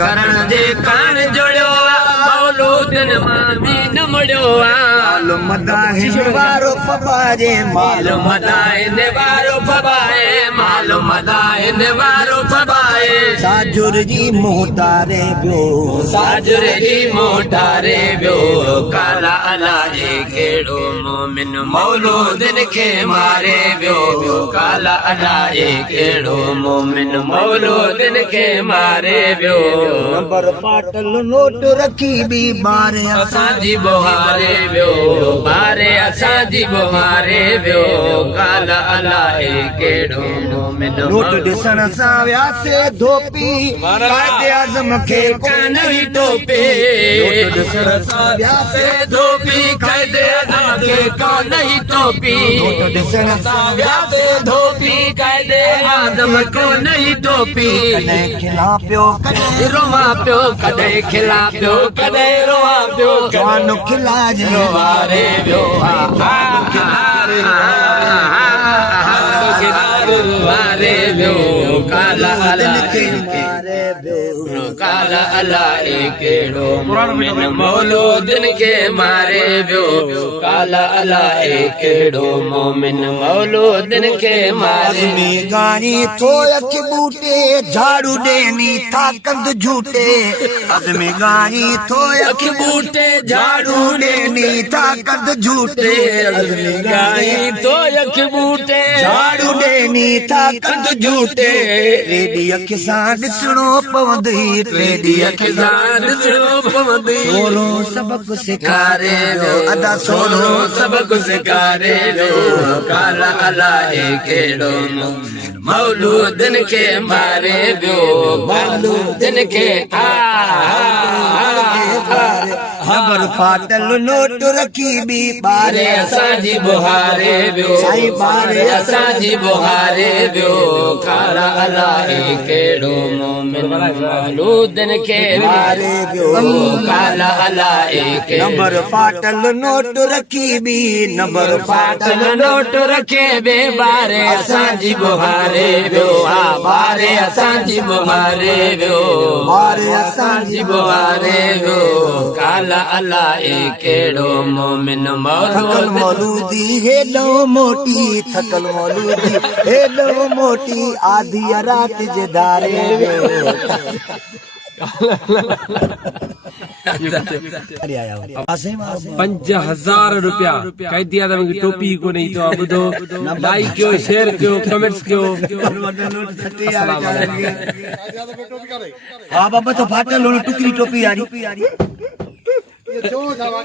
करण जे कान जोड़ियो मौलूदन मामी न मुड़ियो मालूम दाहिन वारो फबारे मालूम दाहिन वारो फबाए मालूम दाहिन वारो फबाए साजुर जी मोहतारे बियो साजुर जी मोटारे बियो काला अला जे केड़ो मोमिन मौलूदन के मारे बियो काला अला जे केड़ो मोमिन मौलूदन के मारे बियो नंबर पाटल नोट रखी भी बारे असांजी बुहारे बियो बारे असांजी बुहारे बियो काला अला जे केड़ो मोमिन नोट ॾिसण सां वियासे धोपी कायदे आज़म खे कान ही टोपे नोट ॾिसण सां वियासे धोपी कायदे आज़म के कान ही टोपी नोट ॾिसण सां व्यासे धोपी कायदे आज़म को नहीं टोपी कॾहिं खिला पियो कॾहिं रोवा पियो कॾहिं खिला पियो कॾहिं रोवा पियो जवान खिलाज रोवारे पियो रोवारे पियो काला अला काला अला केड़ो मोमिन मौलूदन के मारे बियो काला अला केड़ो मोमिन मौलूदन के मारे गानी थो अख बूटे झाड़ू ॾेनी था कंद झूटे अज़मी गानी थो अख बूटे झाड़ू ॾेनी था कंद झूटे अज़मी गाई तो अख बूटे झाड़ू ॾेनी था कंद झूटे रेडी अख सां ॾिसणो पवंदई रेडी अख सां ॾिसणो पवंदी सोलो सबक सिखारे रो अदा सोनो सबक सिखारे रो काला अला केड़ो मौलूदन के मारे बियो मौलूदन के खबर फाटल नोट रखी भी बारे असांजी बुहारे बियो साईं बारे असांजी बुहारे बियो काला अला केड़ो मोमिन मौलूदन के मारे बियो काला अला नंबर फाटल नोट रखी भी नंबर फाटल नोट रखे बे बारे असांजी बुहारे बियो बारे असांजी बुहारे बियो बारे असांजी बुहारे बियो काला अला केड़ो मोमिन थकल मौलूदी हेलो मोटी थकल मौलूदी हेलो मोटी आधी रात जे दारे 5000 रुपया कैदी आदम की टोपी को नहीं तो अब दो लाइक क्यों शेयर क्यों कमेंट्स क्यों हाँ बाबा तो फाटल टुकड़ी टोपी आ रही